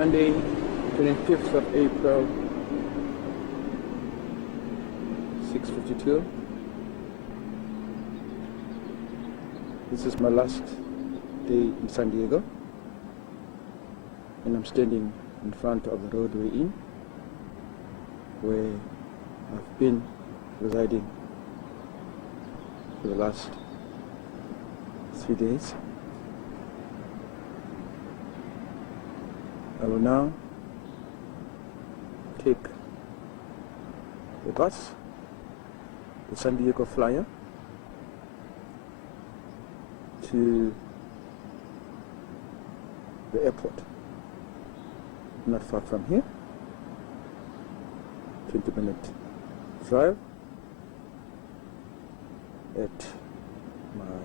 Sunday, 25th of April, 6:52. This is my last day in San Diego, and I'm standing in front of the Roadway Inn, where I've been residing for the last 3 days. I will now take the bus, the San Diego Flyer, to the airport, not far from here, 20-minute drive at my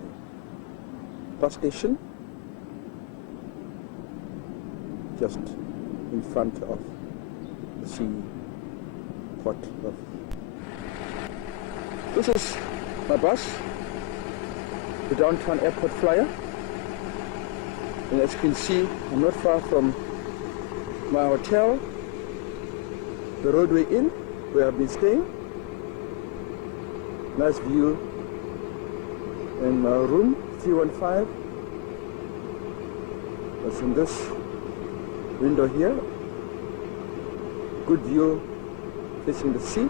bus station, just in front of the seaport. This is my bus, the downtown airport flyer, and as you can see, I'm not far from my hotel, the Roadway Inn, where I've been staying. Nice view in my room, 315. That's in this window here. Good view facing the sea.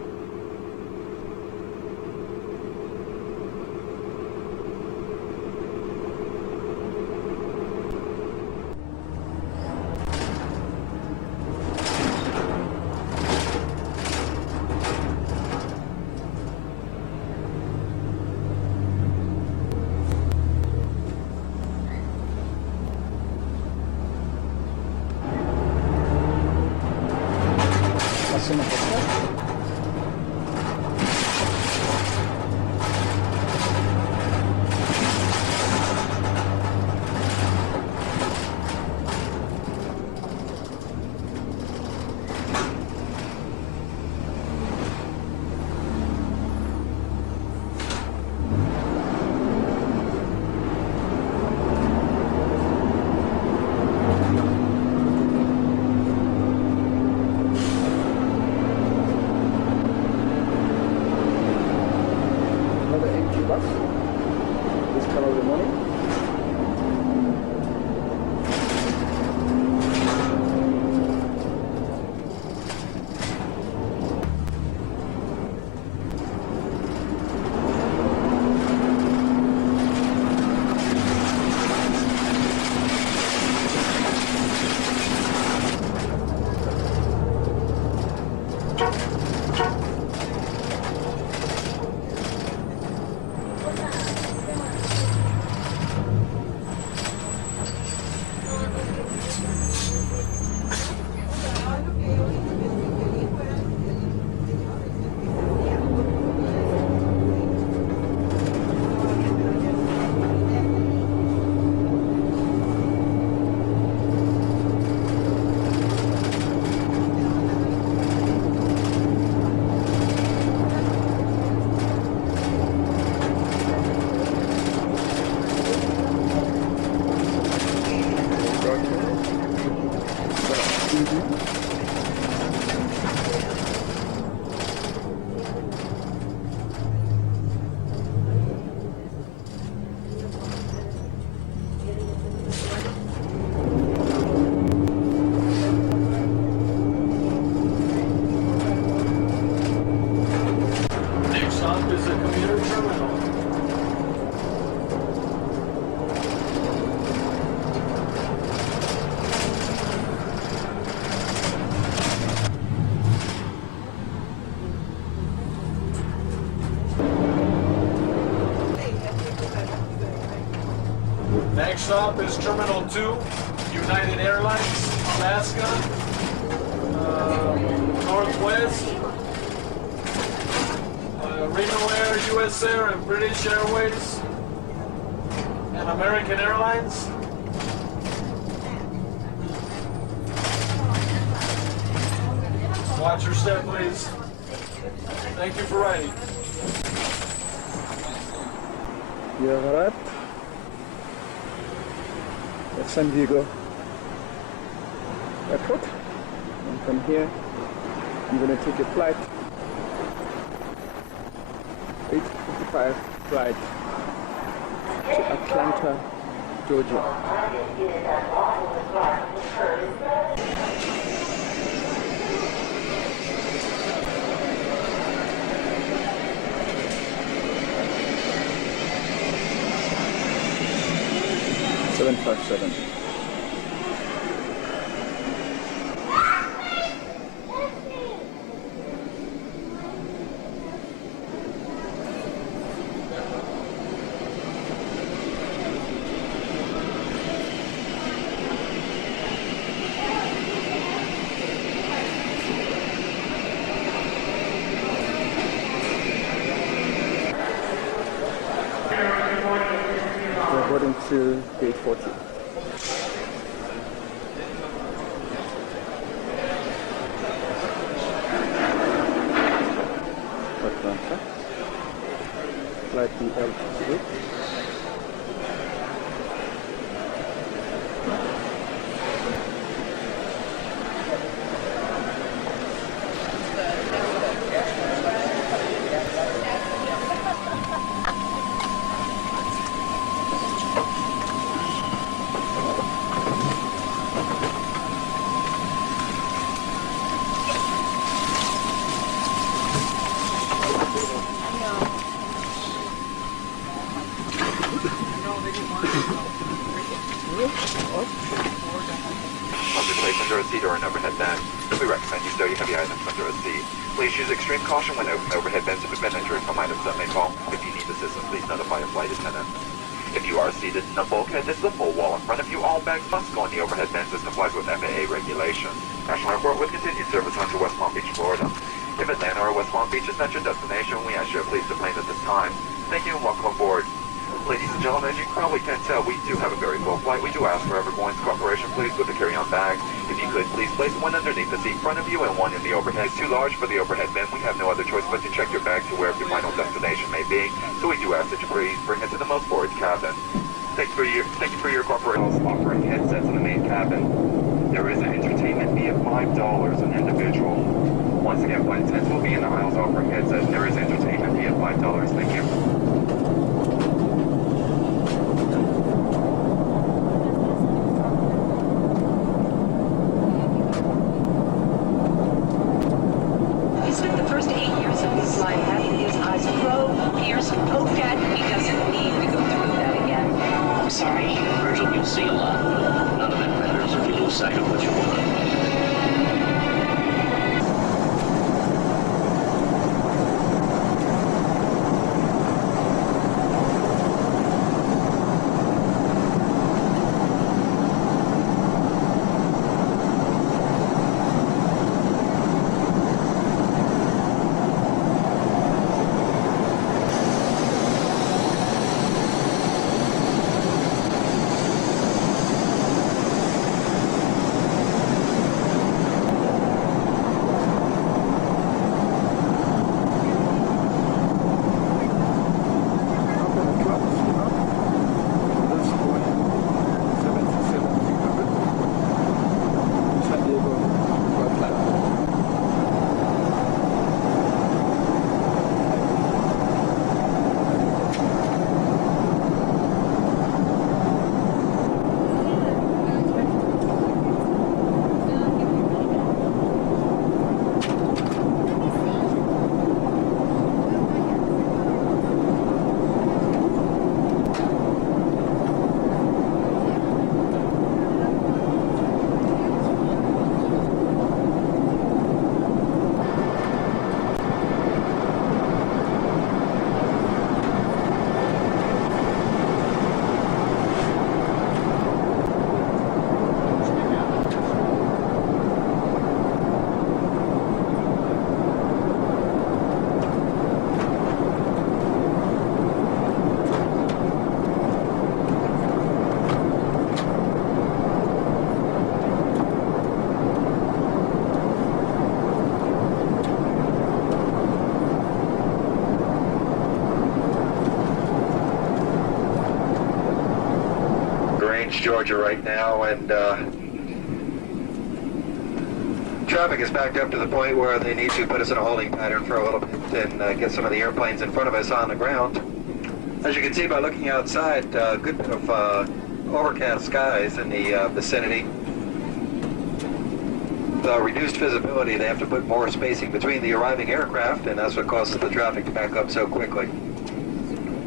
Next stop is Terminal 2, United Airlines, Alaska, Northwest, Reno Air, US Air, and British Airways, and American Airlines. Watch your step, please. Thank you for riding. You have arrived at San Diego Airport, and from here I'm going to take a flight, 8:55 flight to Atlanta, Georgia. $757. We're going to gate 40. Atlanta. Flight BL2. Placed under a seat or an overhead bin. We recommend you stow your heavy items under a seat. Please use extreme caution when opening overhead bins if you've been injured from items that may fall. If you need assistance, please notify a flight attendant. If you are seated in a bulkhead, this is a full wall in front of you. All bags must go in the overhead bins as complies with FAA regulations. National Airport with continued service on to West Palm Beach, Florida. If Atlanta or West Palm Beach is not your destination, we ask you to leave the plane at this time. Thank you and welcome aboard. Ladies and gentlemen, as you probably can tell, we do have a very full flight. We do ask for everyone's cooperation, please, with the carry-on bag. If you could, please place one underneath the seat in front of you and one in the overhead. It's too large for the overhead bin. We have no other choice but to check your bag to wherever your final destination may be. So we do ask that you please bring it to the most forward cabin. Thank you for your cooperation. Offering headsets in the main cabin. There is an entertainment fee of $5 an individual. Once again, flight attendants will be in the aisles offering headsets, and there is an entertainment fee of $5. Thank you. Georgia right now, and Traffic is backed up to the point where they need to put us in a holding pattern for a little bit and get some of the airplanes in front of us on the ground. As you can see by looking outside, a good bit of overcast skies in the vicinity. The reduced visibility, they have to put more spacing between the arriving aircraft, and that's what causes the traffic to back up so quickly.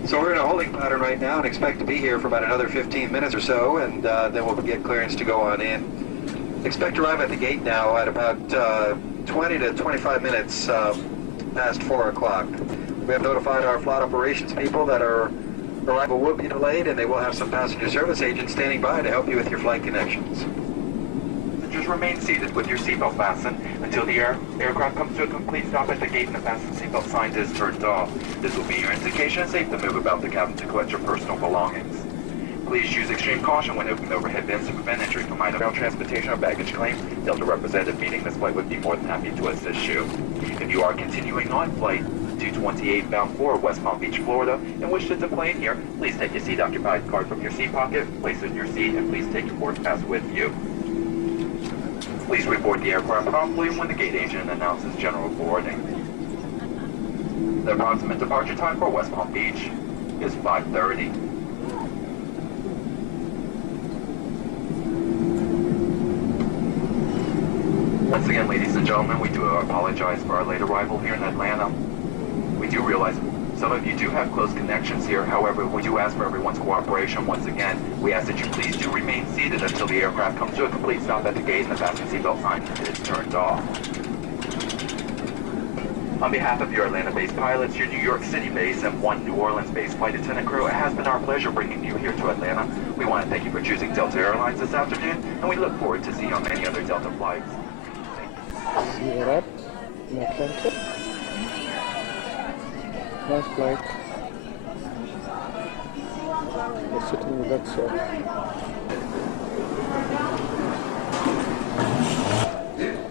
So we're in a holding pattern right now and expect to be here for about another 15 minutes or so, and then we'll get clearance to go on in. Expect to arrive at the gate now at about 20 to 25 minutes past 4 o'clock. We have notified our flight operations people that our arrival will be delayed, and they will have some passenger service agents standing by to help you with your flight connections. Passengers remain seated with your seatbelt fastened until the aircraft comes to a complete stop at the gate and the fasten seatbelt sign is turned off. This will be your indication it's safe to move about the cabin to collect your personal belongings. Please use extreme caution when opening overhead bins to prevent entry from either ground transportation or baggage claim. Delta representative meeting this flight would be more than happy to assist you. If you are continuing on flight 228 bound for West Palm Beach, Florida, and wish to deplane here, please take your seat occupied card from your seat pocket, place it in your seat, and please take your boarding pass with you. Please report the aircraft promptly when the gate agent announces general boarding. The approximate departure time for West Palm Beach is 5:30. Once again, ladies and gentlemen, we do apologize for our late arrival here in Atlanta. We do realize some of you do have close connections here. However, we do ask for everyone's cooperation. Once again, we ask that you please do remain seated until the aircraft comes to a complete stop at the gate and the fasten seatbelt sign is turned off. On behalf of your Atlanta-based pilots, your New York City-based, and one New Orleans-based flight attendant crew, it has been our pleasure bringing you here to Atlanta. We want to thank you for choosing Delta Airlines this afternoon, and we look forward to seeing you on many other Delta flights. See you up in Atlanta. Nice flight. We're sitting in the back seat.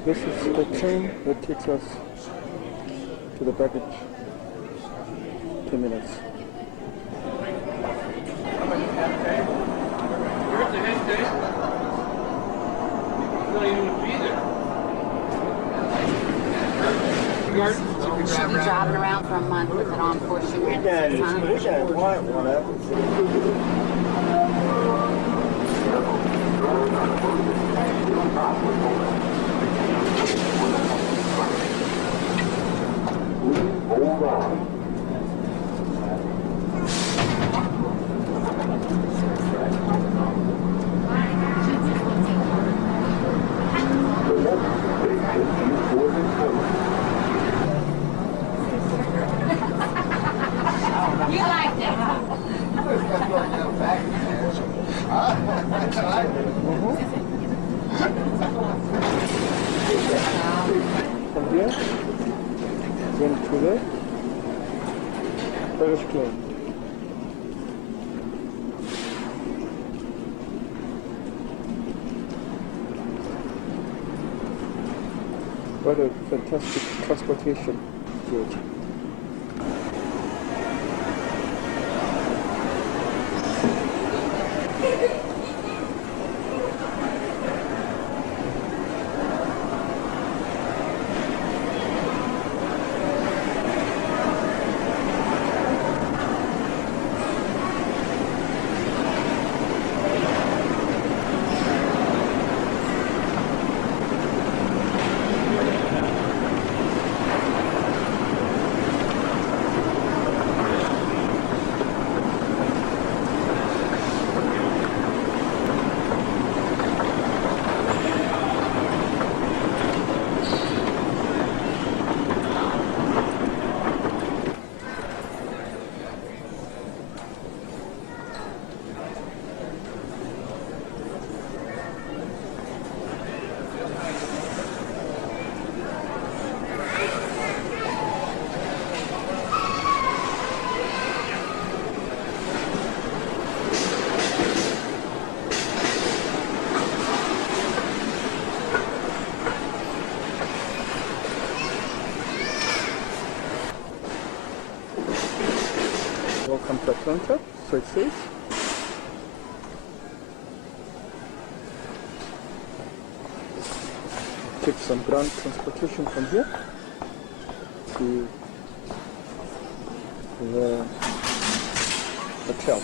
This is the train that takes us to the baggage. 10 minutes. Should be driving around for a month with it on for sure. Wish I had white one up. Hold on. You liked it, huh? From here, going to the baggage claim. What a fantastic transportation, George. Welcome to Atlanta, so it says. take some ground transportation from here to the hotel.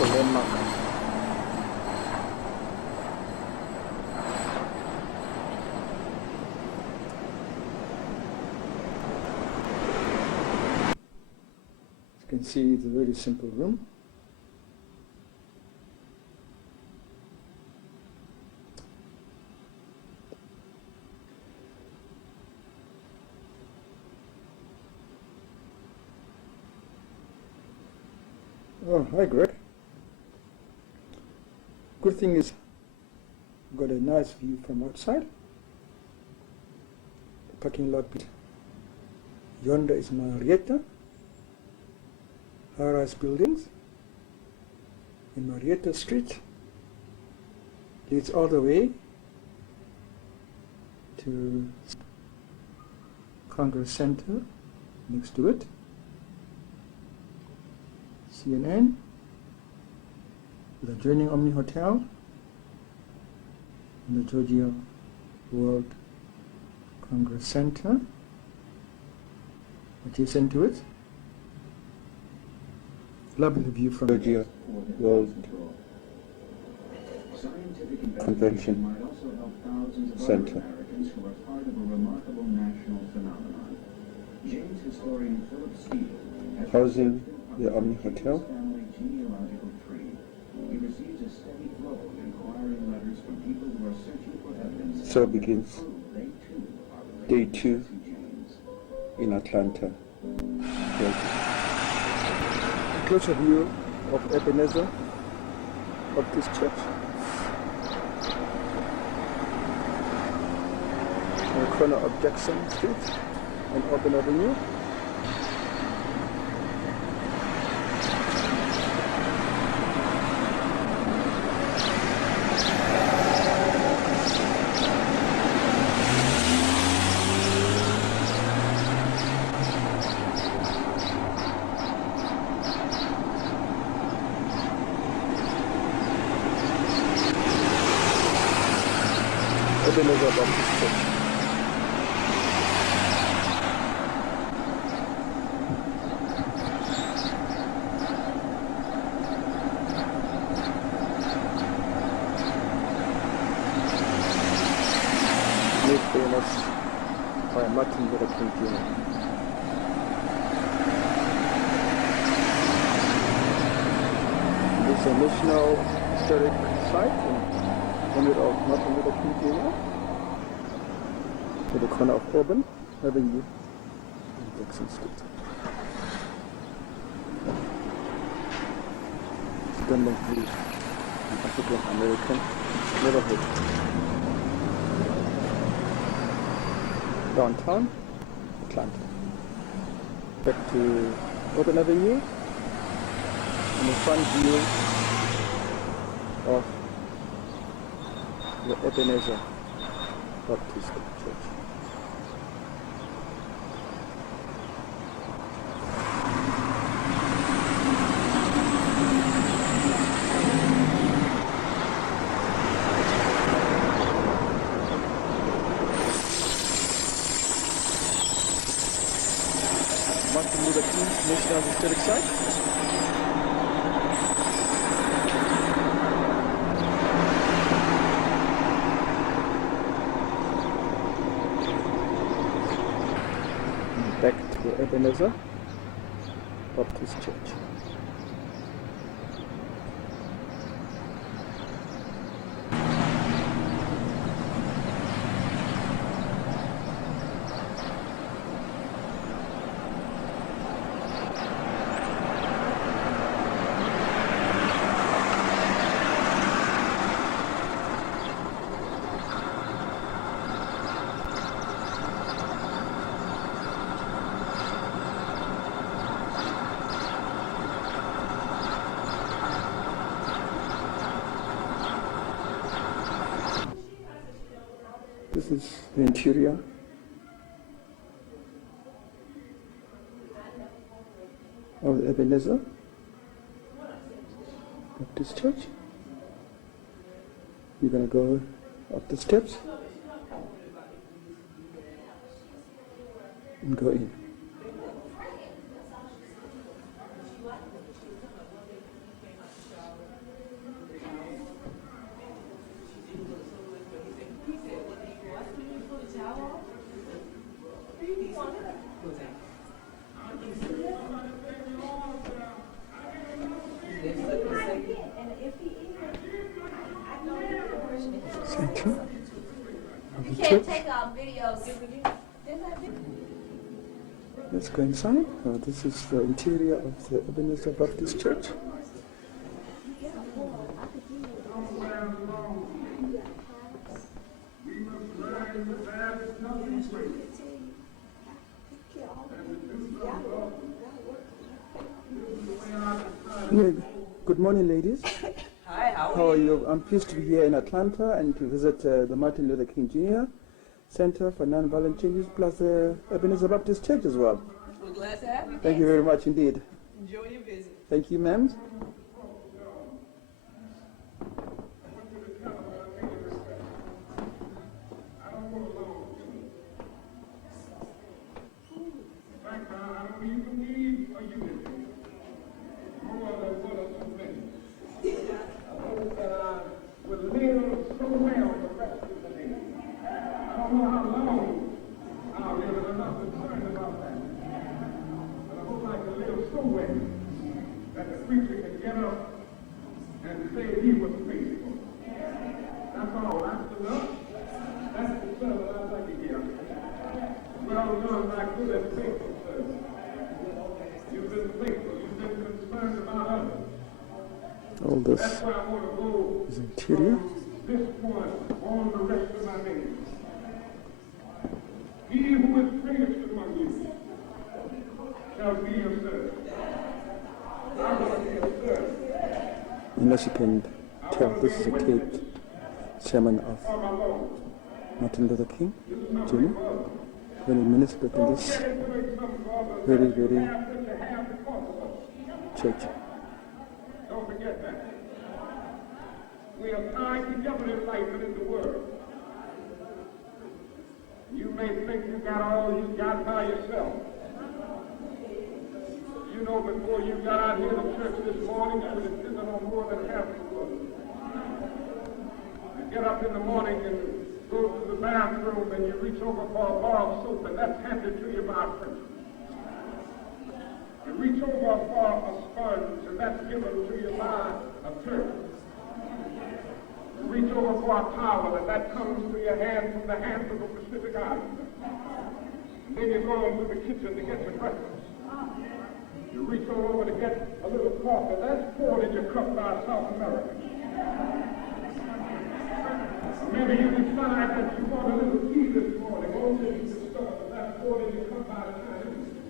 Landmark. As you can see, it's a very simple room. Oh, hi Greg. Good thing is, I've got a nice view from outside. The parking lot. Yonder is Marietta. High-rise buildings. In Marietta Street. Leads all the way to Congress Center next to it. CNN. The adjoining Omni Hotel and the Georgia World Congress Center adjacent to it. Lovely view from Georgia World Convention Center. James historian Philip housing the Omni Hotel. So begins day 2 in Atlanta. Closer view of Ebenezer Baptist Church. On the corner of Jackson Street and Auburn Avenue. Ebenezer Baptist Church. Made famous by Martin Luther King Jr. It's a national historic site in honor of Martin Luther King Jr. To the corner of Auburn Avenue and Jackson Street. Stunning view of African American neighborhood. Downtown Atlanta. Back to Auburn Avenue and the front view of the Ebenezer Baptist Church. Martin Luther King National Historic Site. Back to the Ebenezer Baptist Church. This is the interior of the Ebenezer Baptist Church. You're going to go up the steps and go in. Center of the church. Let's go inside. This is the interior of the Ebenezer Baptist Church. Yeah, good morning, ladies. Hi, How are you? I'm pleased to be here in Atlanta and to visit the Martin Luther King Jr. Center for Nonviolent Changes, plus the Ebenezer Baptist Church as well. We're glad to have you. Thank you very much indeed. Enjoy your visit. Thank you, ma'am. I'll live enough concerned about that. But I hope I can live so way that the preacher can get up and say he was faithful. That's all. That's enough. That's the sermon I'd like to hear. Well done, my good and faithful servant. You've been faithful. You've been concerned about others. All this That's why I want to go is interior. from this point on the rest of my name. He who is greatest among you shall be your servant. I want to be a servant. Unless you can tell, this is a Cape chairman of Martin Luther King Jr. when he ministered in this very, very church. Don't forget that. We are tied together in life and in the world. You may think you got all you got by yourself. You know, before you got out here to church this morning, you were dependent on more than half of the world. You get up in the morning and go to the bathroom and you reach over for a bar of soap and that's handed to you by a preacher. You reach over for a sponge and that's given to you by a church. You reach over for a towel and that comes to your hand from the hands of a Pacific Islander. And then you go into the kitchen to get your breakfast. You reach over to get a little coffee. That's poured in your cup by South America. Maybe you decide that you want a little tea this morning. Only you can start. That's poured in your cup by Chinese.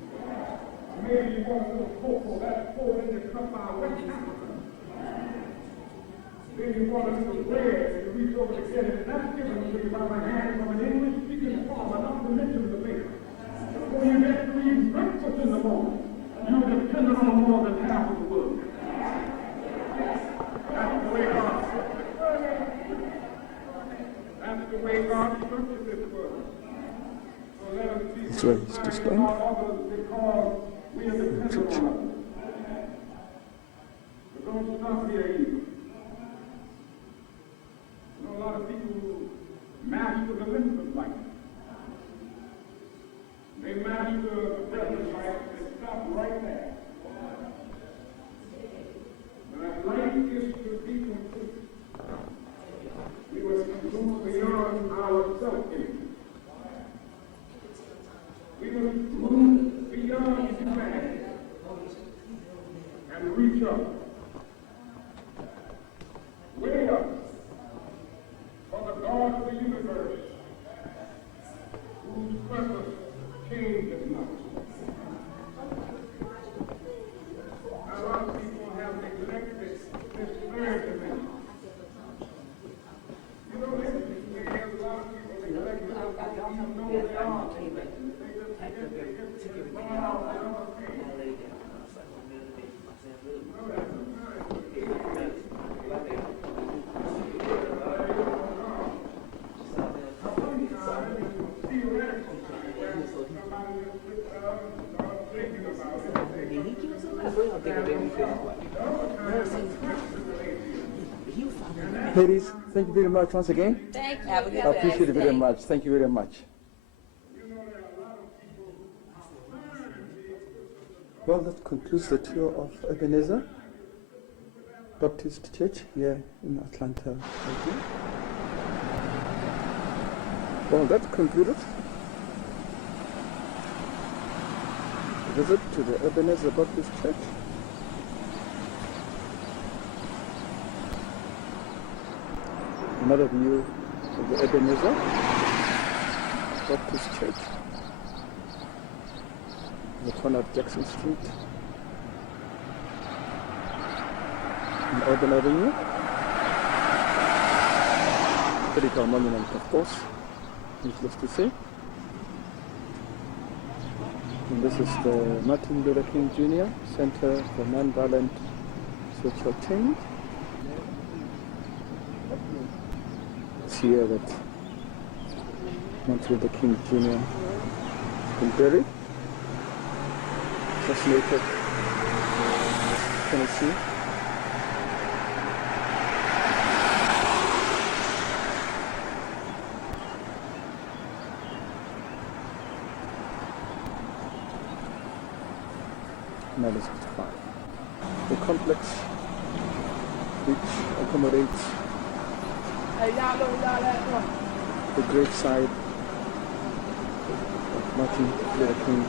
Maybe you want a little cocoa. That's poured in your cup by West Africa. Then you want a little bread. You reach over to get it. That's given to you by the hand of an English-speaking farmer, not to mention the baker. Before you get to eat breakfast in the morning, you're dependent on more than half of the world. That's the way God structured it. That's the way God structured this world. So let us be That's why he's just going. because we are dependent on others. But don't stop here either. You know, a lot of people master the length of life. They master the breadth of life. Stop right there. When life is to be complete, we must move beyond our self-image. We must move beyond humanity and reach up, way up, for the God of the universe, whose purpose changes not. A lot of people have neglected this third dimension. You know, they have a lot of people neglect it, even know they are. They just forget they get run out of other things. No, that's Ladies, thank you very much once again. Thank you. Have a good I appreciate it very much. Thank you very much. Well, that concludes the tour of Ebenezer Baptist Church here in Atlanta, Georgia. Well, that concluded the visit to the Ebenezer Baptist Church. Another view of the Ebenezer Baptist Church, the corner of Jackson Street and Auburn Avenue. Historical monument, of course, needless to say. And this is the Martin Luther King Jr. Center for Nonviolent Social Change. Here that Martin Luther King Jr. been buried, assassinated, Tennessee. 1965. The complex, which accommodates the graveside of Martin Luther King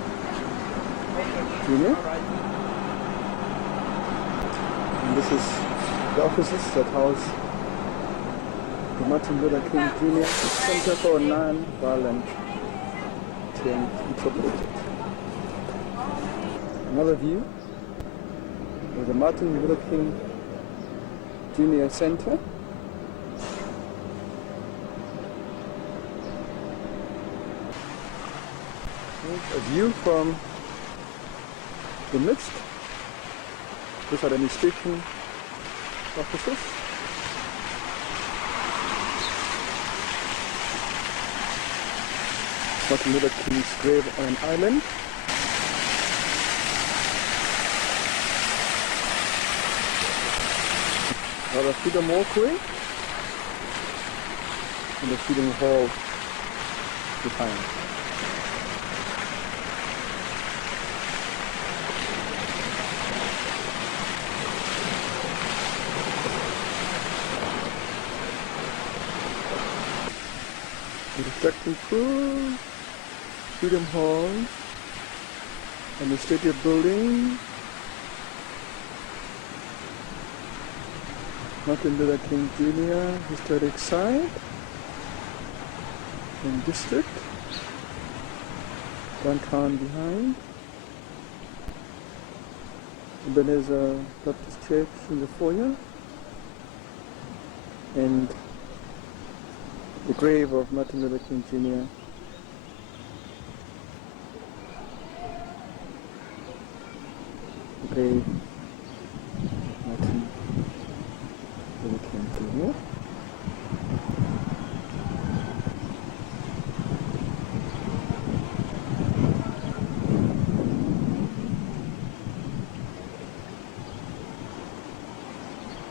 Jr. And this is the offices that house the Martin Luther King Jr. Center for Non-Violent Change Incorporated. Another view of the Martin Luther King Jr. Center. A view from the midst. These are the administration offices. Martin Luther King's grave on an island. The Freedom Walkway and the Freedom Hall behind. The reflecting pool, Freedom Hall, and the Stadium Building. Martin Luther King Jr. Historic Site and District. Downtown behind. Ebenezer Baptist Church in the foyer. And the grave of Martin Luther King Jr. The grave of Martin Luther King Jr.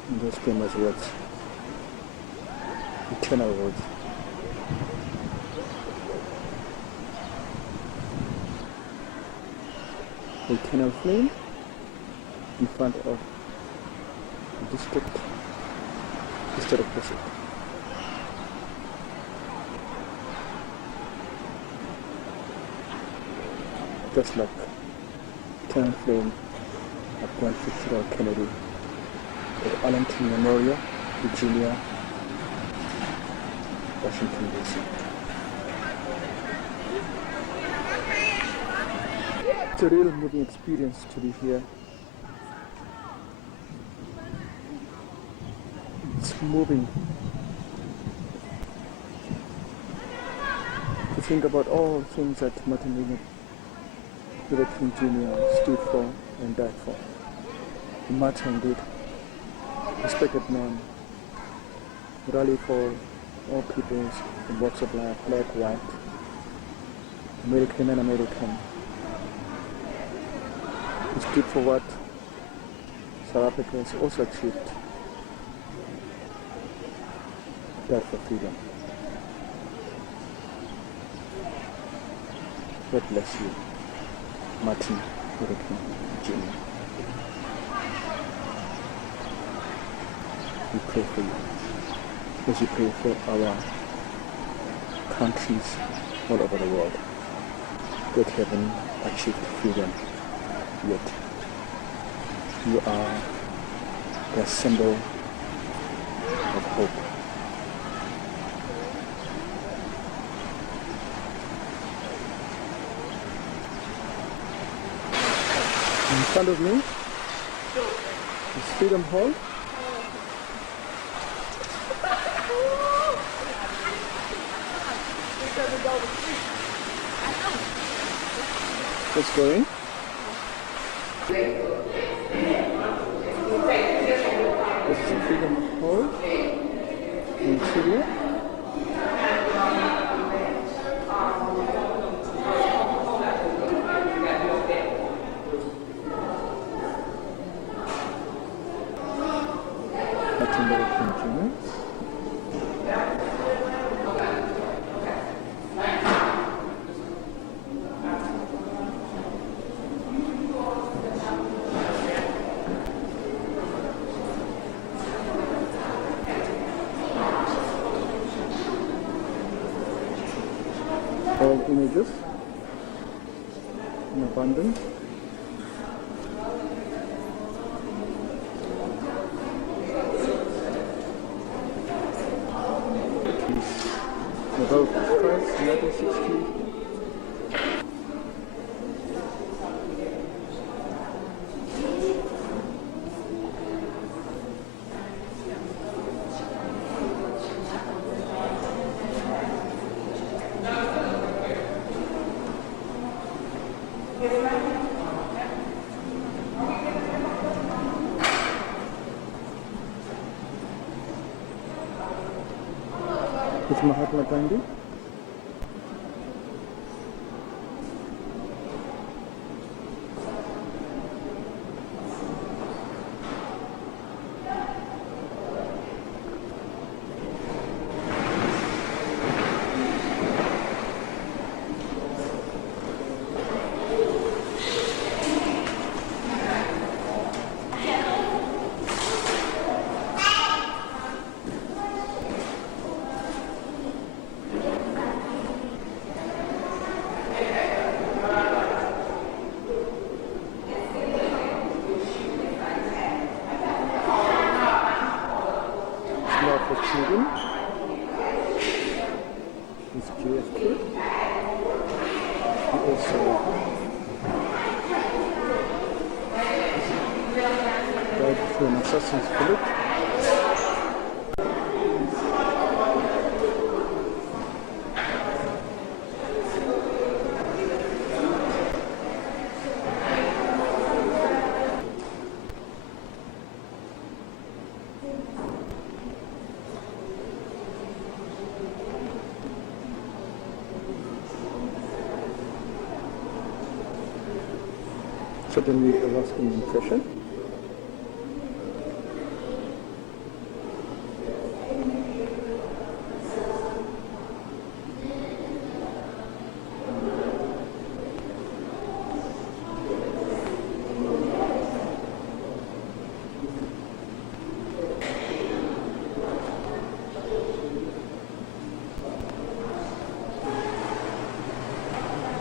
And those famous words, eternal words. Eternal flame in front of the district historic visit. Just like eternal flame at John Fitzgerald Kennedy at Arlington Memorial, Virginia, Washington, D.C. It's a real moving experience to be here. It's moving to think about all things that Martin Luther King Jr. stood for and died for. A martyr indeed, respected man, rally for all peoples in walks of life, black, white, American and American. He stood for what South Africa has also achieved. Died for freedom. God bless you, Martin Luther King Jr. We pray for you as you pray for our countries all over the world that haven't achieved freedom yet. You are the symbol of hope. In front of me is Freedom Hall. Let's go in. This is the Freedom Hall interior. Martin Luther King Jr. in abundance. About price, another 60. It's Mahatma Gandhi. For children, with JFK, and also died for an assassin's bullet. Certainly a lasting impression.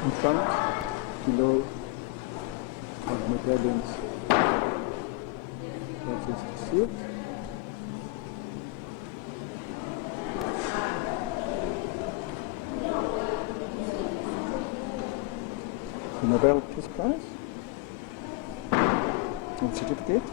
In front, below, medallions. That is the suit. The Nobel Peace Prize and certificate.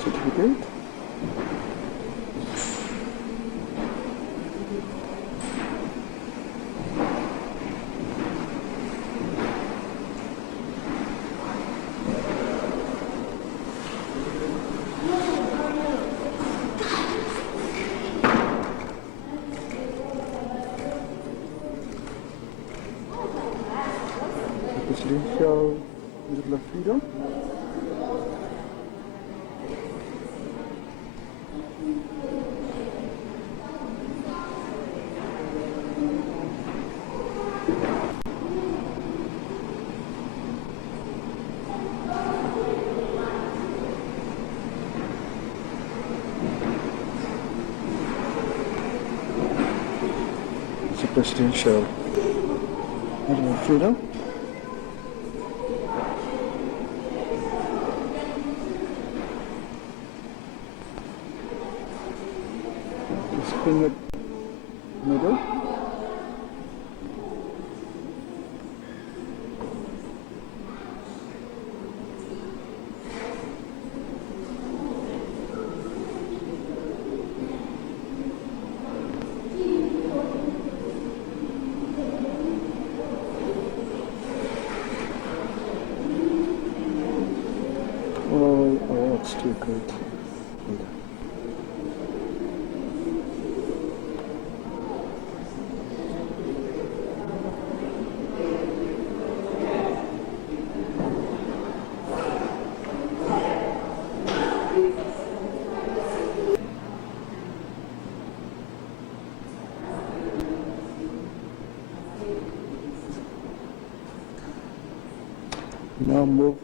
Certificate. Presidential Medal of Freedom. It's a presidential Medal of Freedom. Spring medal. All awards to a great leader. now move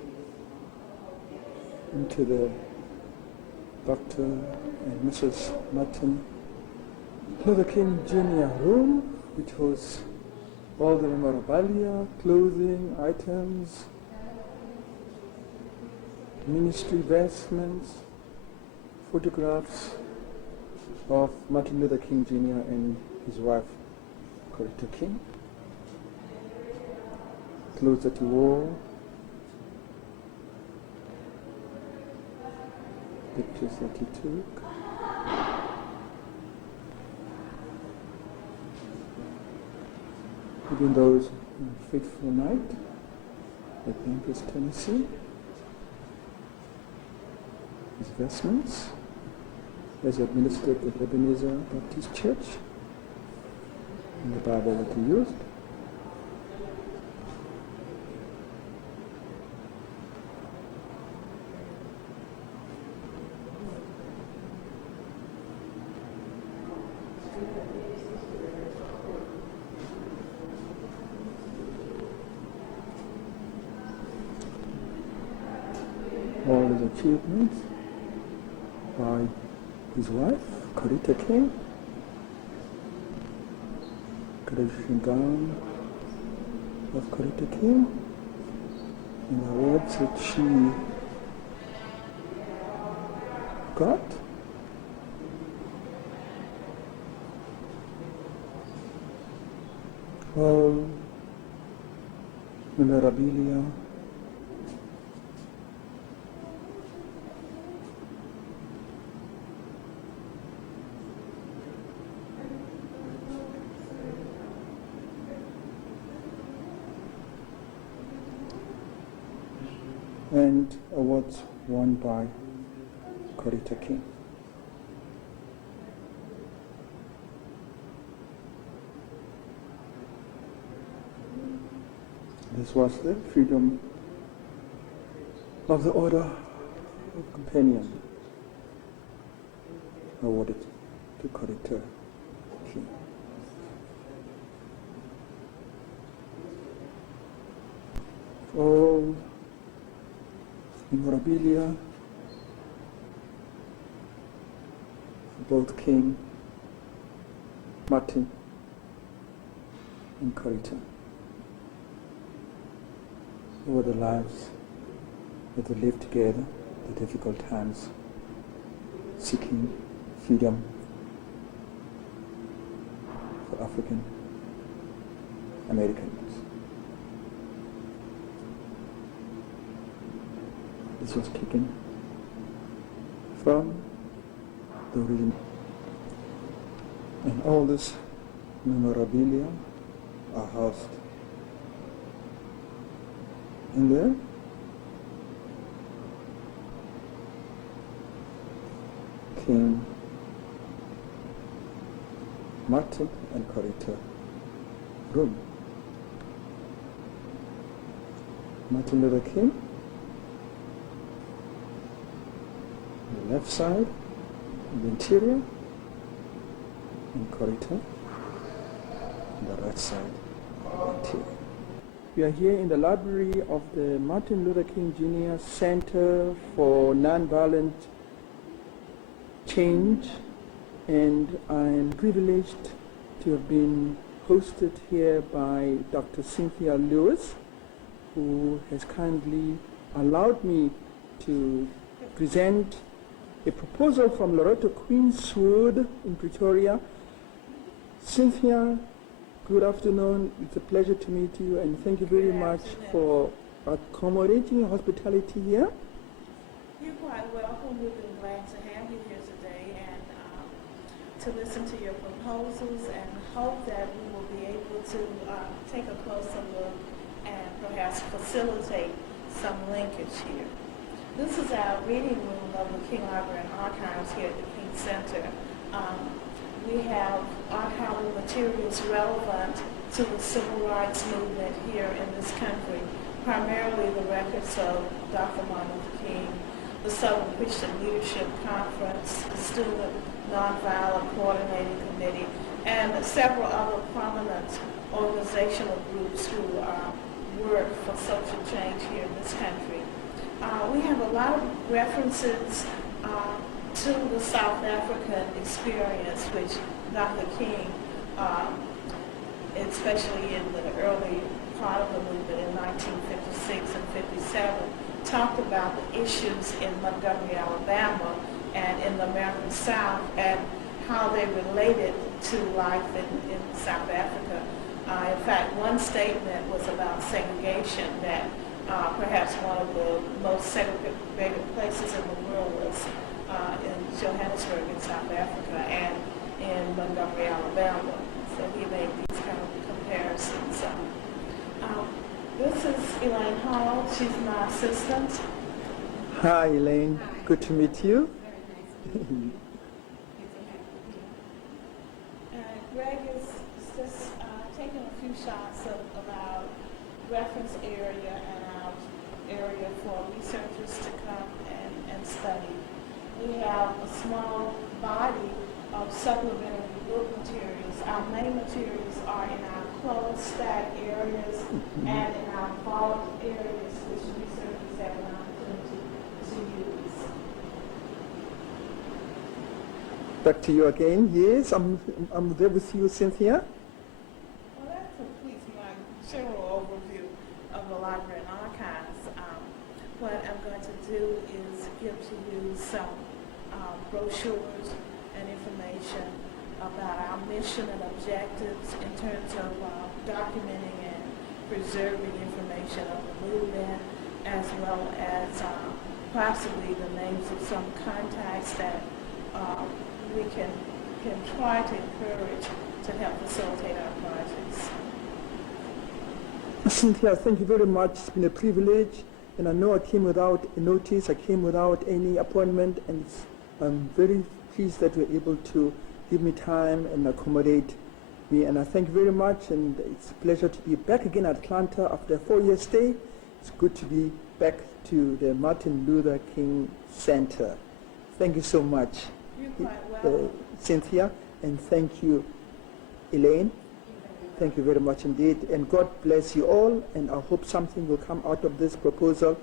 into the Dr. and Mrs. Martin Luther King Jr. room, which holds all the memorabilia, clothing, items, ministry vestments, photographs of Martin Luther King Jr. and his wife, Coretta King, clothes that he wore, pictures that he took. Even those on a fateful night at Memphis, Tennessee. His vestments as he administered at Ebenezer Baptist Church, and the Bible that he used. All his achievements by his wife, Coretta King, graduation gown of Coretta King, and the awards that she got. All memorabilia, and awards won by Coretta King. This was the Freedom of the Order of Companion awarded to Coretta King. All memorabilia for both King, Martin, and Coretta over the lives that they lived together, the difficult times, seeking freedom for African Americans. This was taken from the original. And all this memorabilia are housed in there. King, Martin, and Coretta room. Martin Luther King, on the left side, in the interior, and Coretta, on the right side, in the interior. We are here in the library of the Martin Luther King Jr. Center for Nonviolent Change, and I'm privileged to have been hosted here by Dr. Cynthia Lewis, who has kindly allowed me to present a proposal from Loretto Queenswood in Pretoria. Cynthia, good afternoon. It's a pleasure to meet you, and thank you very much for accommodating hospitality here. You're quite welcome. We've been glad to have you here today and to listen to your proposals, and hope that we will be able to take a closer look and perhaps facilitate some linkage here. This is our reading room of the King Library and Archives here at the King Center. We have archival materials relevant to the civil rights movement here in this country, primarily the records of Dr. Martin Luther King, the Southern Christian Leadership Conference, the Student Nonviolent Coordinating Committee, and several other prominent organizational groups who work for social change here in this country. We have a lot of references to the South African experience, which Dr. King, especially in the early part of the movement in 1956 and 57, talked about the issues in Montgomery, Alabama, and in the American South, and how they related to life in South Africa. In fact, one statement was about segregation, that perhaps one of the most segregated places in the world was in Johannesburg in South Africa and in Montgomery, Alabama. So he made these kind of comparisons. This is Elaine Hall. She's my assistant. Hi, Elaine. Hi. Good to meet you. Greg is just taking a few shots of our reference area and our area for researchers to come and study. We have a small body of supplementary book materials. Our main materials are in our closed stack areas and in our vault areas, which researchers have an opportunity to use. Back to you again. Yes, I'm there with you, Cynthia. Well, that completes my general overview of the library and archives. What I'm going to do is give to you some brochures and information about our mission and objectives in terms of documenting and preserving information of the movement, as well as possibly the names of some contacts that we can try to encourage to help facilitate our projects. Cynthia, thank you very much. It's been a privilege, and I know I came without a notice. I came without any appointment, and I'm very pleased that you're able to give me time and accommodate me, and I thank you very much, and it's a pleasure to be back again at Atlanta after a 4-year stay. It's good to be back to the Martin Luther King Center. Thank you so much. You're quite welcome. Cynthia, and thank you, Elaine. Thank you very much indeed, and God bless you all, and I hope something will come out of this proposal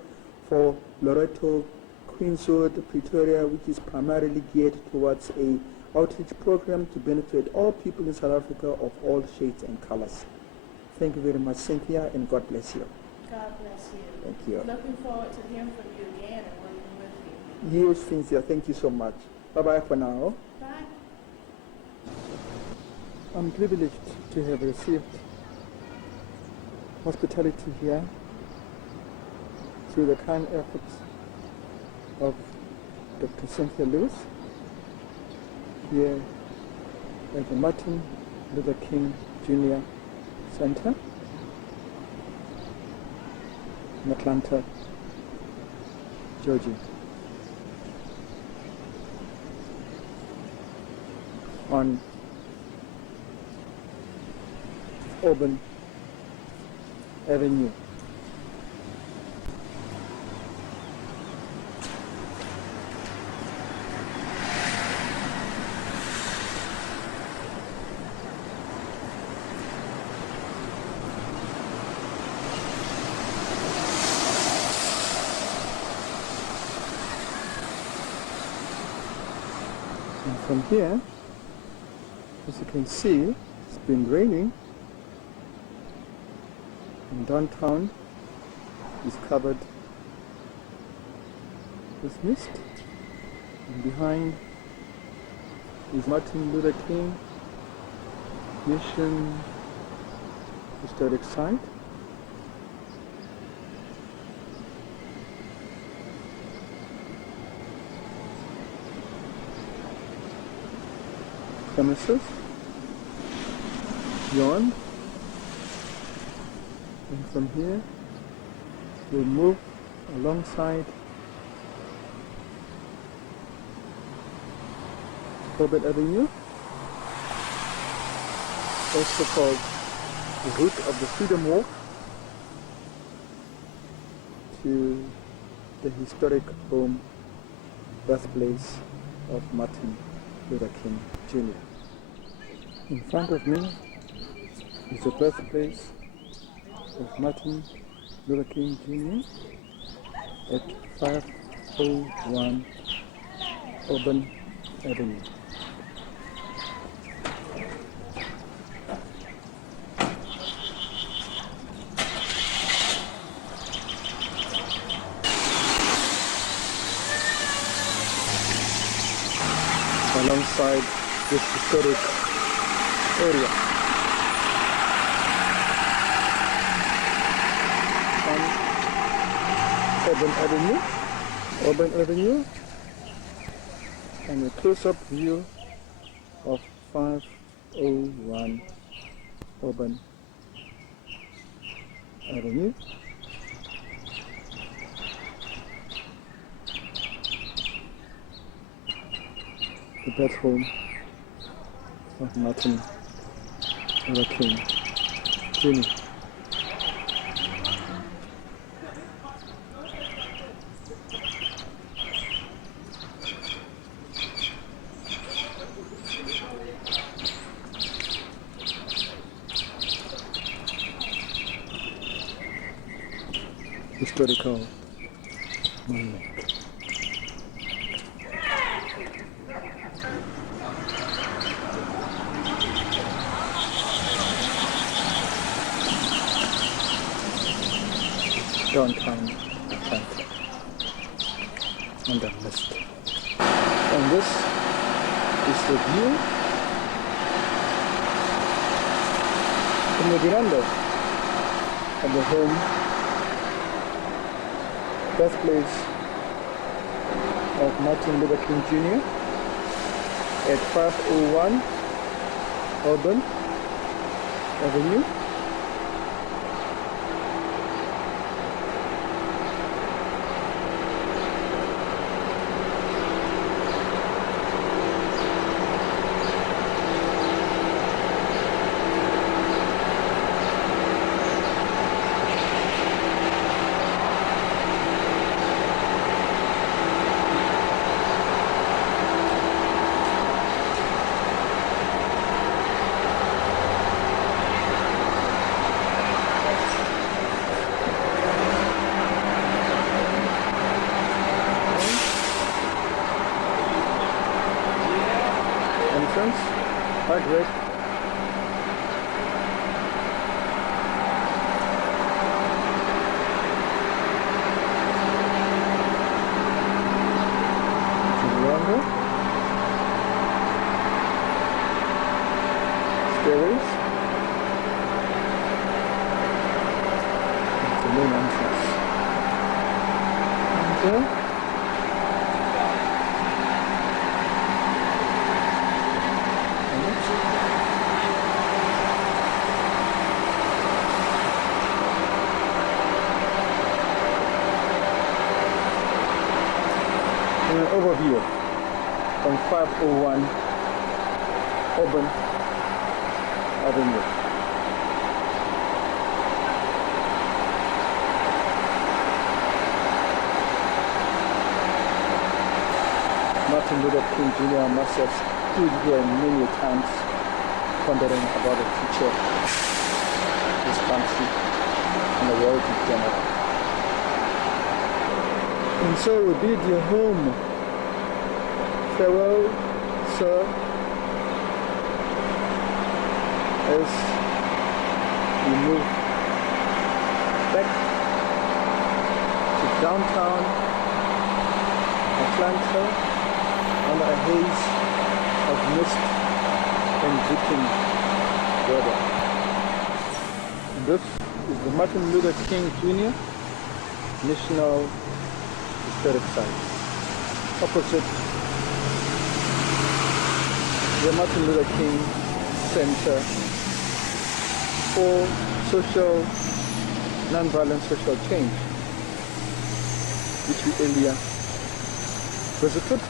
for Loreto, Queenswood, Pretoria, which is primarily geared towards a outreach program to benefit all people in South Africa of all shades and colors. Thank you very much, Cynthia, and God bless you. God bless you. Thank you. Looking forward to hearing from you again and working with you. Yes, Cynthia, thank you so much. Bye-bye for now. Bye. I'm privileged to have received hospitality here through the kind efforts of Dr. Cynthia Lewis here at the Martin Luther King Jr. Center in Atlanta, Georgia. On Auburn Avenue. And from here, as you can see, it's been raining, and downtown is covered with mist, and behind is Martin Luther King Mission Historic Site. Premises beyond, and from here we'll move alongside Auburn Avenue, also called the route of the Freedom Walk, to the historic home birthplace of Martin Luther King Jr. In front of me is the birthplace of Martin Luther King Jr. at 501 Auburn Avenue. Alongside this historic area. On Auburn Avenue, and a close-up view of 501 Auburn Avenue. The birth home of Martin Luther King Jr. Historical monument. Downtown Atlanta under mist. And this is the view from the veranda of the home, birthplace of Martin Luther King Jr. at 501 Auburn Avenue. Entrance, quite great. To the veranda. Stairways. It's the main entrance. And there. An overview from 501 Auburn Avenue. Martin Luther King Jr. must have stood here many times pondering about the future of this country and the world in general. And so we bid you home. Farewell, sir, as we move back to downtown Atlanta under a haze of mist and dripping weather. And this is the Martin Luther King Jr. National Historic Site. Opposite the Martin Luther King Center for non-violent social change, which we earlier visited.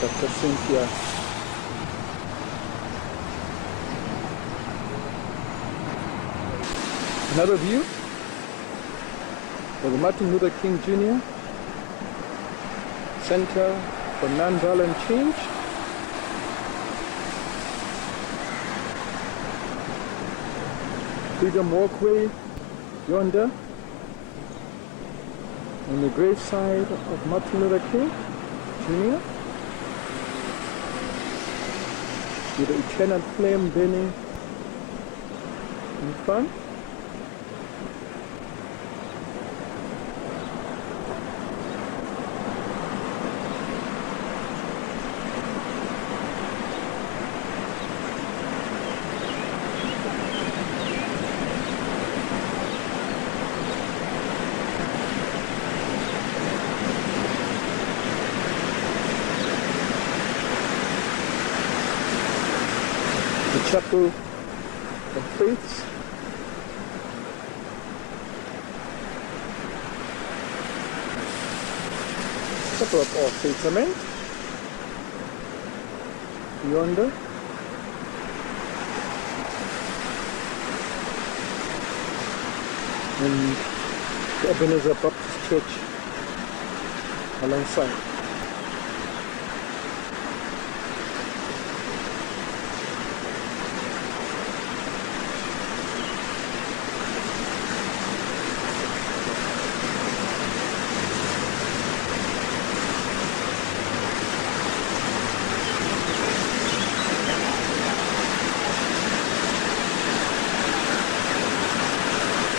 Dr. Cynthia another view of the Martin Luther King Jr. Center for Nonviolent Change. Freedom Walkway yonder, on the graveside of Martin Luther King Jr., with the eternal flame burning in front. Chapel of Faiths. Chapel of All Faiths, amen. Yonder. And the Ebenezer Baptist Church alongside.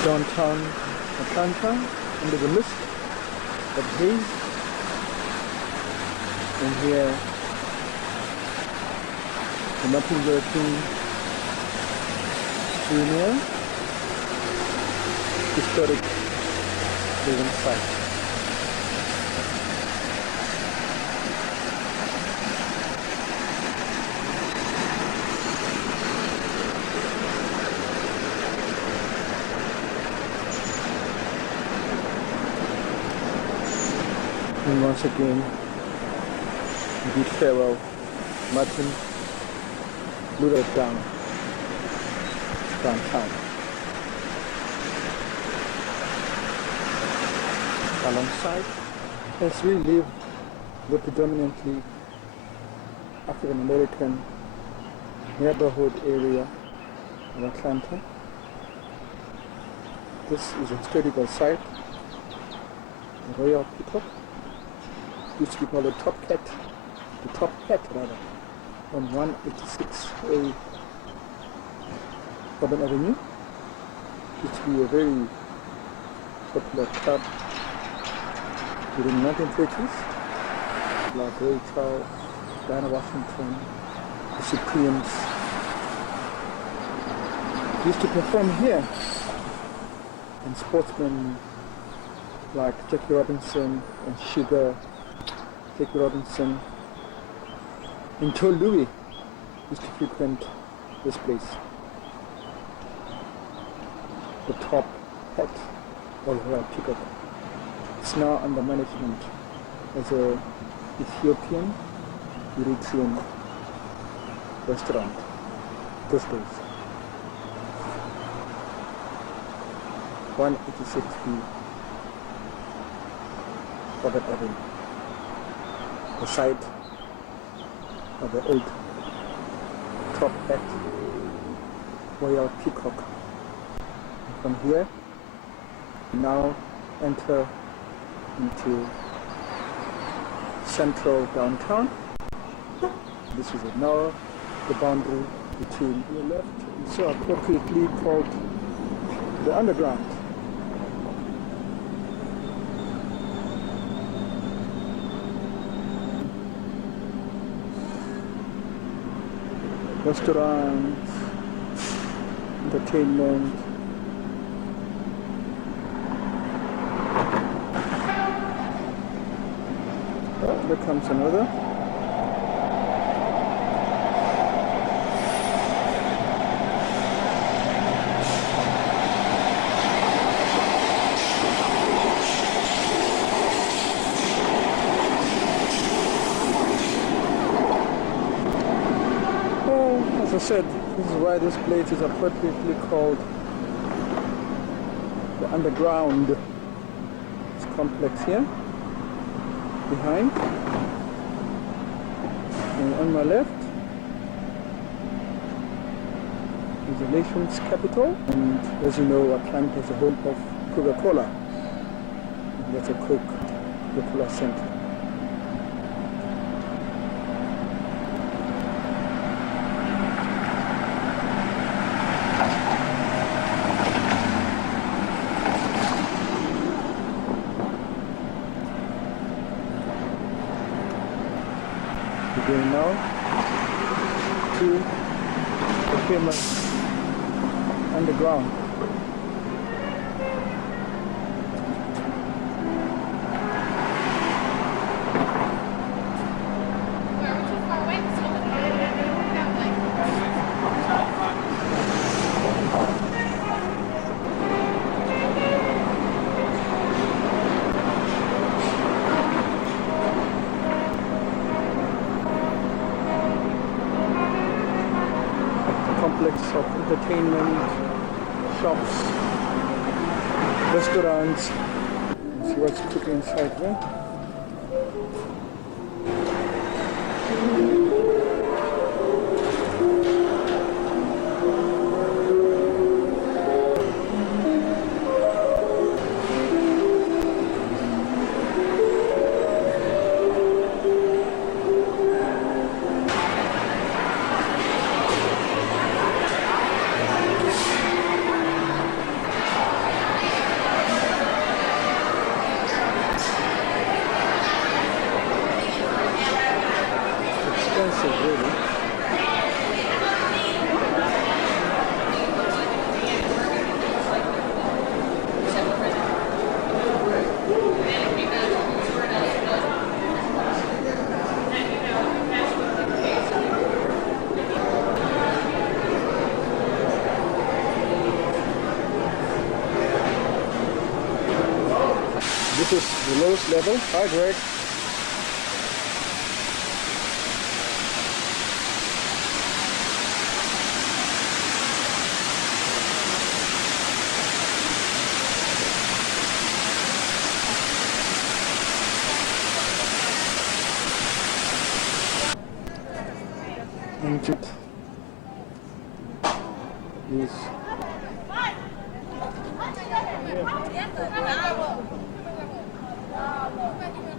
Downtown Atlanta, under the mist of haze, and here the Martin Luther King Jr. historic living site. And once again, we bid farewell, Martin Luther downtown. Alongside, as we live the predominantly African American neighborhood area of Atlanta, this is a historical site, the Royal Peacock. Used to be called the top hat rather, on 186A Auburn Avenue. Used to be a very popular club during the 1930s, like Ray Charles, Diana Washington, the Supremes used to perform here, and sportsmen like Jackie Robinson and Jackie Robinson and Joe Louis used to frequent this place. The top hat of Royal Peacock. It's now under management as a Ethiopian Eritrean restaurant these days. 186B Auburn Avenue, the site of the old top hat Royal Peacock. From here, we now enter into central downtown. This is now the boundary between the left, so appropriately called the underground. Restaurants, entertainment. Oh, there comes another. As I said, this is why this place is appropriately called the underground. This complex here, behind, and on my left is the nation's capital, and as you know, Atlanta is the home of Coca-Cola. That's a Coca-Cola center. We're going now to the famous underground. Complex of entertainment, shops, restaurants. Let's see what's cooking inside there. Expensive, really. This is the lowest level. Hi, Greg. And it is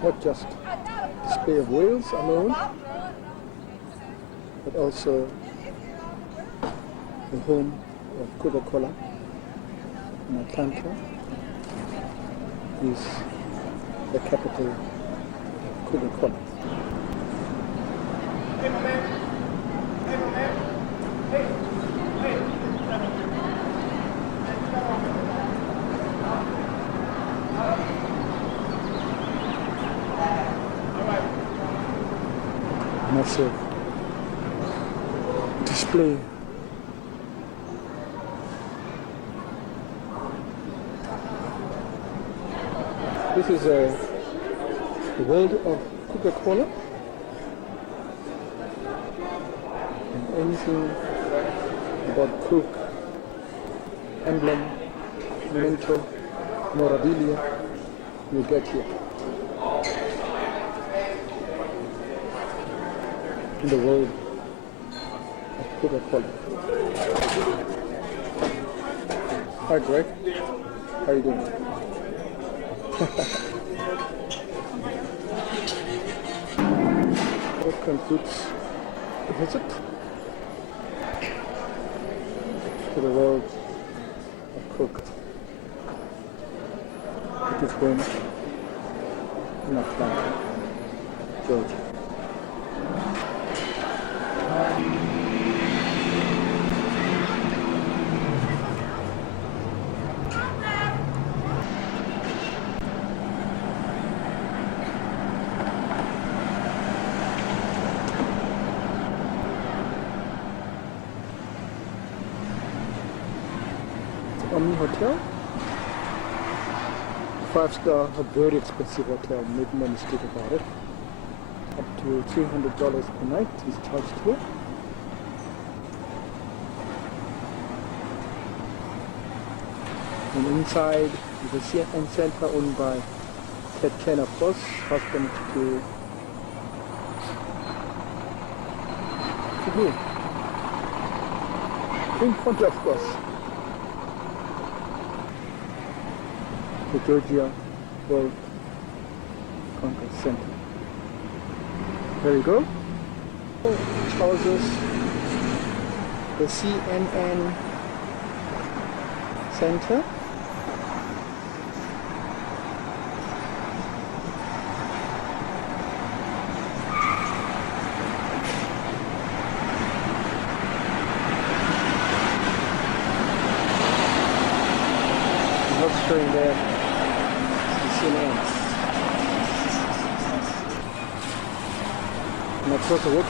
not just display of whales alone, but also the home of Coca-Cola in Atlanta is the capital of Coca-Cola. Massive display. This is the world of Coca-Cola, and anything about Coke, emblem, memento, memorabilia, you get here. In the world of Coca-Cola. Hi, Greg. How are you doing? That concludes the visit to the world of Coke. It is home in Atlanta, Georgia. Omni Hotel, 5-star, a very expensive hotel, make no mistake about it. Up to $300 per night is charged here. And inside is a CNN center owned by Ted Ken, of course, husband to who? in front of course, the Georgia World Congress Center. There we go. Houses, the CNN Center. Not showing there the CNN. Not supposed to work.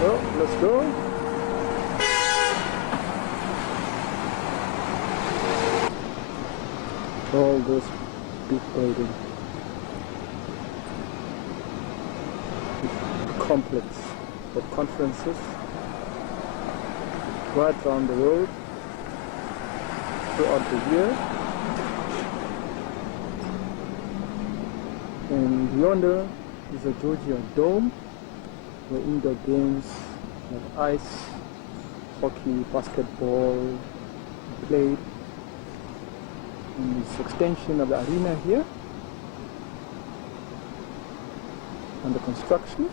Well, let's go. All those big buildings. Complex for conferences right around the world throughout the year. And yonder is the Georgia Dome, where indoor games like ice, hockey, basketball are played. And this extension of the arena here under construction,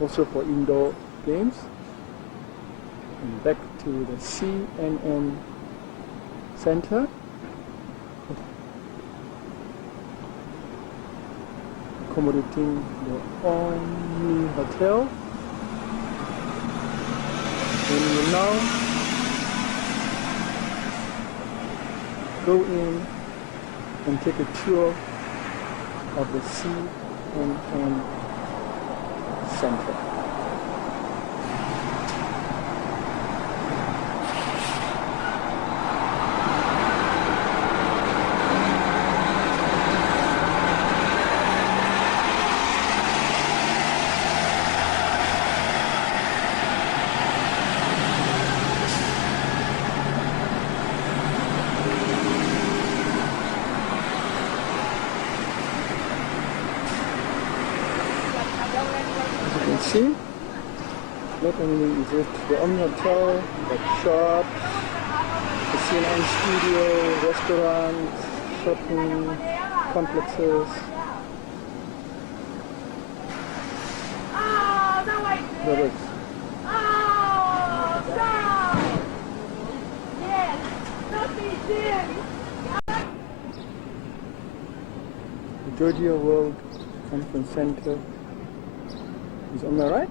also for indoor games. And back to the CNN Center, accommodating the Omni Hotel. And we now go in and take a tour of the CNN Center. See, not only is it the Omni Hotel, but shops, the CNN studio, restaurants, shopping complexes. There is. The Georgia World Conference Center is on the right.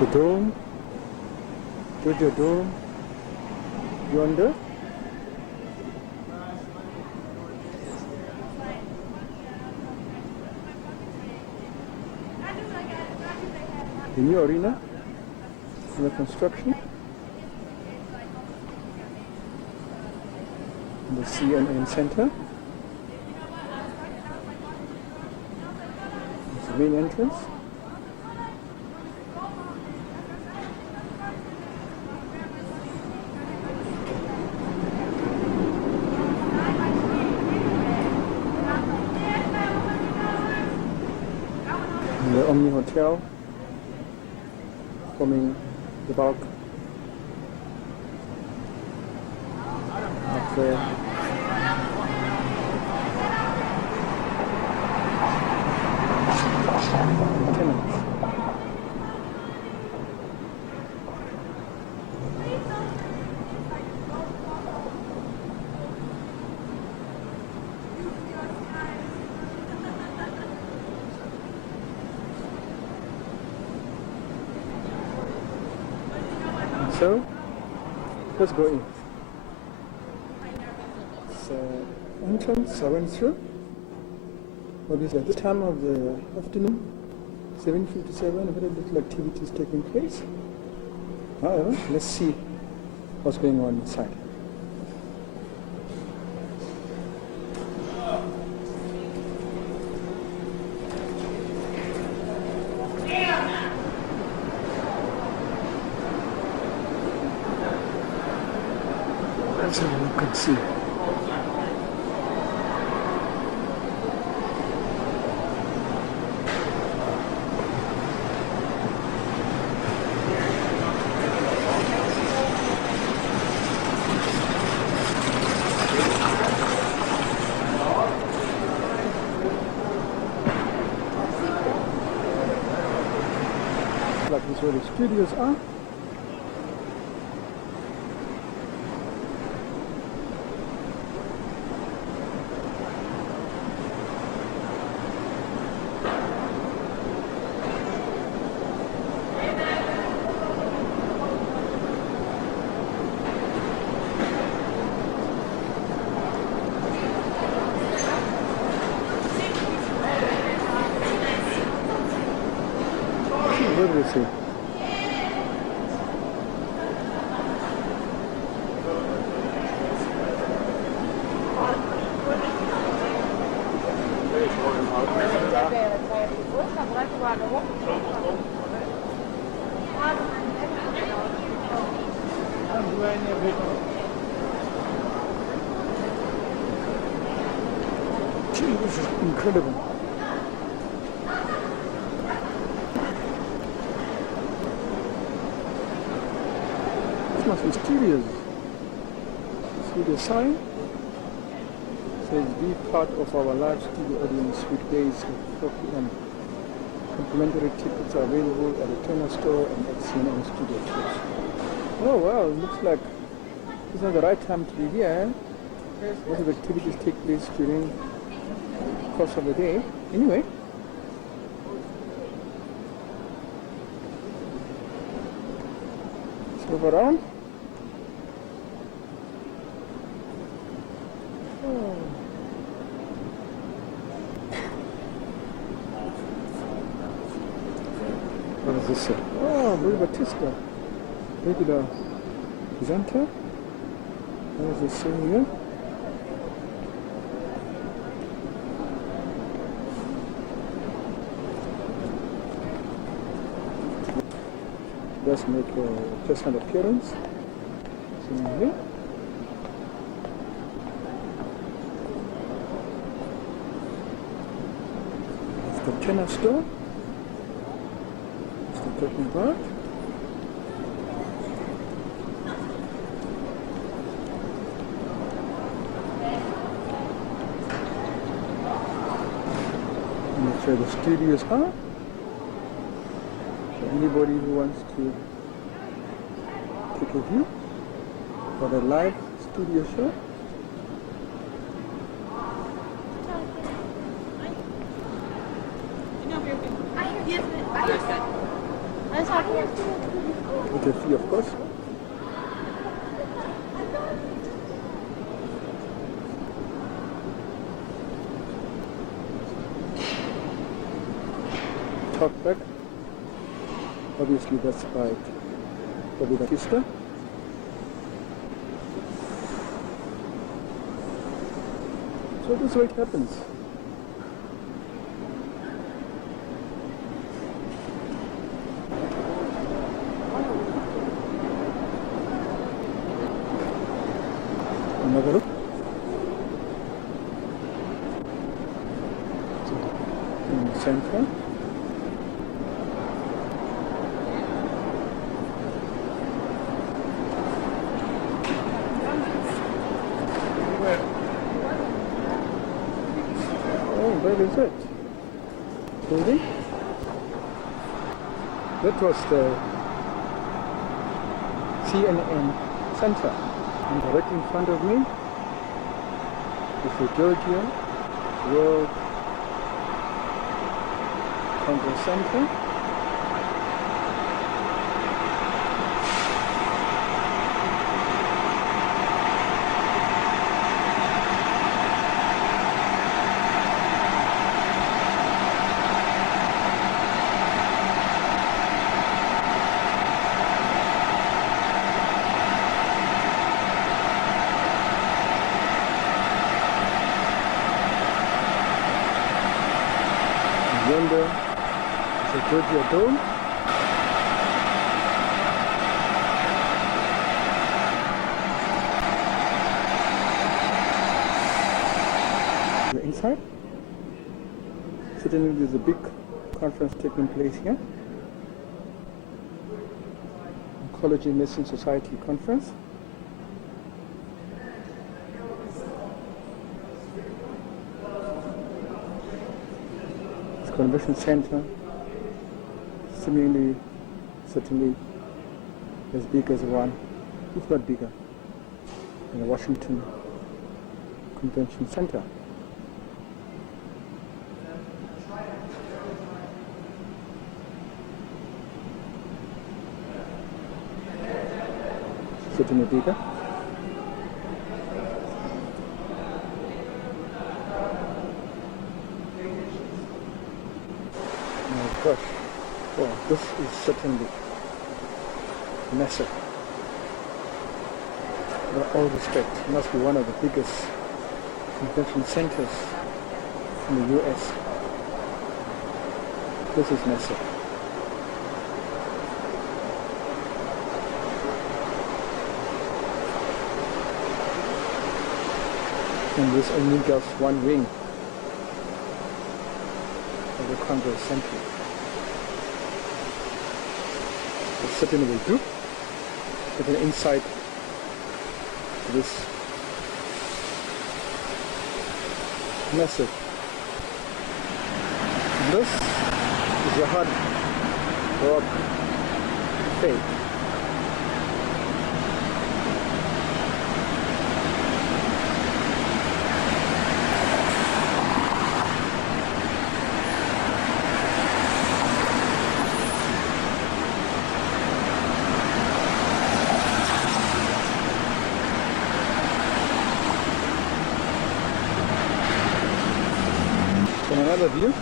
The dome, Georgia Dome, yonder. The new arena under construction. The CNN Center. It's the main entrance. And the Omni Hotel forming the bulk up there. Tenants. So, let's go in. So, entrance I went through. Obviously at this time of the afternoon, 7:57, very little activity is taking place. However, let's see what's going on inside. Let's have a look and see. Like this is where the studios are. What do you see? Gee, this is incredible. This must be studios. See the sign? It says be part of our live studio audience weekdays at 4 p.m. Complimentary tickets are available at the Turner store and at CNN Studio Trips. Oh wow, it looks like it's not the right time to be here. Most of the activities take place during the course of the day. Anyway. Let's move around. What is this? Oh, Louis Batista. Regular presenter. What is this saying here? Does make a personal appearance. Saying here. It's the Turner store. Talking about. And that's where the studios are. So anybody who wants to take a view for the live studio show. With a fee, of course. Talkback. Obviously, that's by Bobby Batista. So this is what happens. Another look. In the center. Oh, that is it. Building. That was the CNN Center. And directly in front of me is the Georgia World Congress Center. Yonder is the Georgia Dome. inside. Certainly there's a big conference taking place here. Oncology Medicine Society conference. This convention center, certainly as big as one, if not bigger, in the Washington Convention Center. Certainly bigger. Oh gosh, oh, this is certainly massive. With all respect, it must be one of the biggest convention centers in the US. This is massive. And this only just one wing of the Congress Center. It certainly will do. With an insight to this massive. This is a hard rock fake. Another view.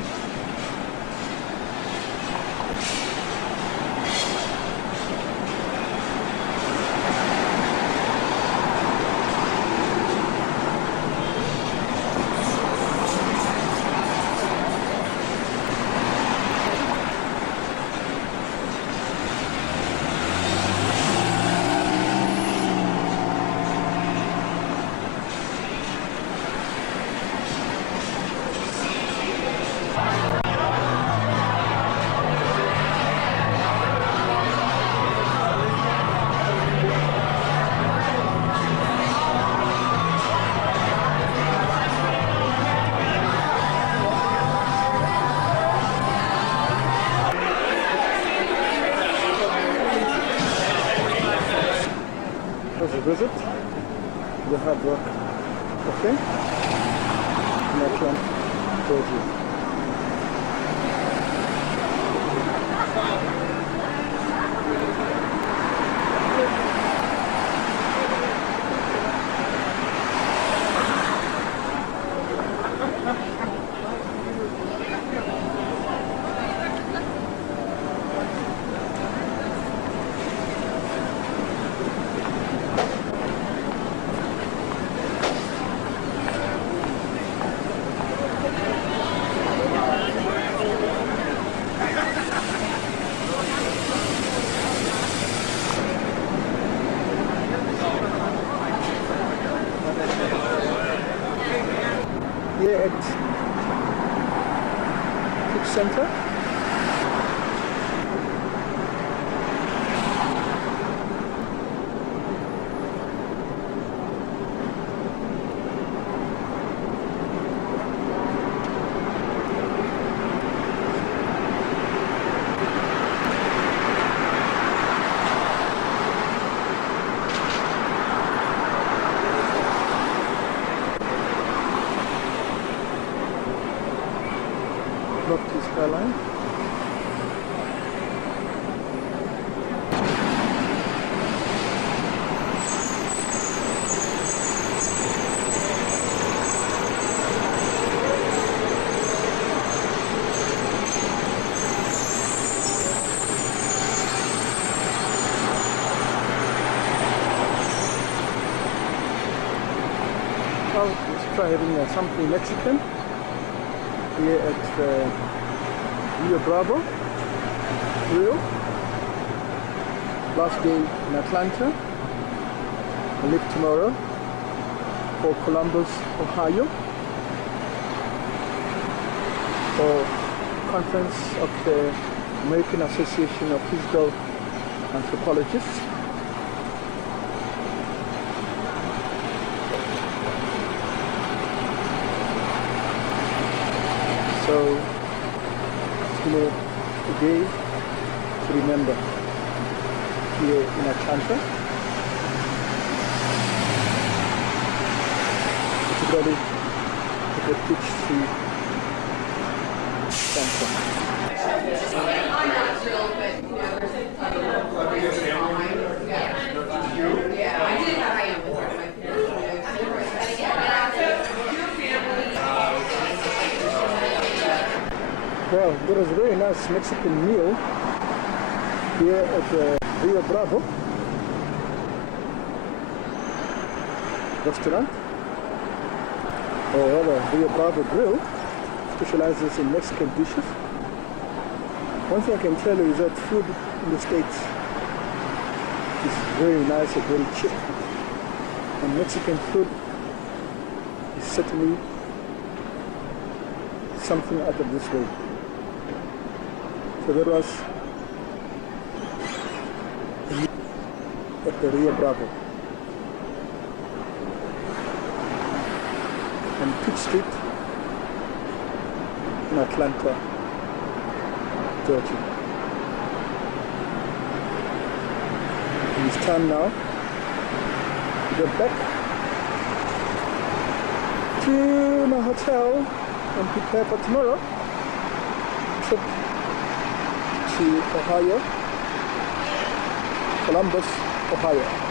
Visit the Hard Rock Cafe in Atlanta, Georgia. Here at Kids Center. Lofty skyline. Well, let's try having something Mexican here at Rio Bravo Grill. Last day in Atlanta. I leave tomorrow for Columbus, Ohio. for conference of the American Association of Physical Anthropologists. So it's been a day to remember here in Atlanta, particularly at the Peachtree Center. Well, there was a very nice Mexican meal here at the Rio Bravo restaurant, or rather Rio Bravo Grill, specializes in Mexican dishes. One thing I can tell you is that food in the States is very nice and very cheap, and Mexican food is certainly something out of this world. So that was at the Rio Bravo on Pitt Street in Atlanta, Georgia. And it's time now to get back to my hotel and prepare for tomorrow trip to Ohio, Columbus, Ohio.